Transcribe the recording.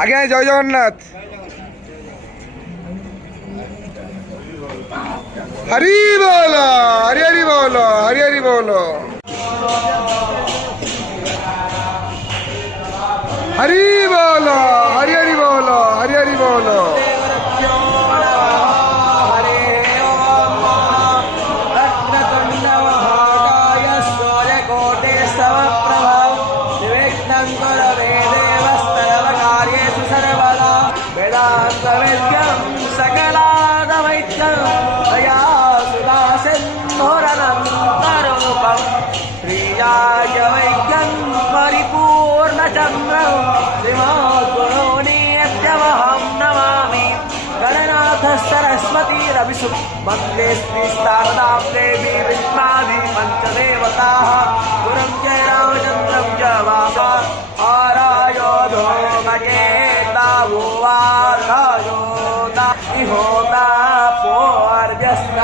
আগে জয় জগন্নাথ। হরি বল, হরি হরি বল, হরি হরি বল, হরি বল, হরি হরি বল, হরি হরি বল। श्रीयाय वैद्यं परिपूर्णचन्द्रं श्रीमद्गुणोनीत्यमहं नमामि। गणनाथ सरस्वती रविषु वन्दे श्रीशारदां देवी विद्माधि पञ्चदेवताः गुरुं च रामचन्द्रं च वासा आरायोधो मयेता भुवारायोता इहो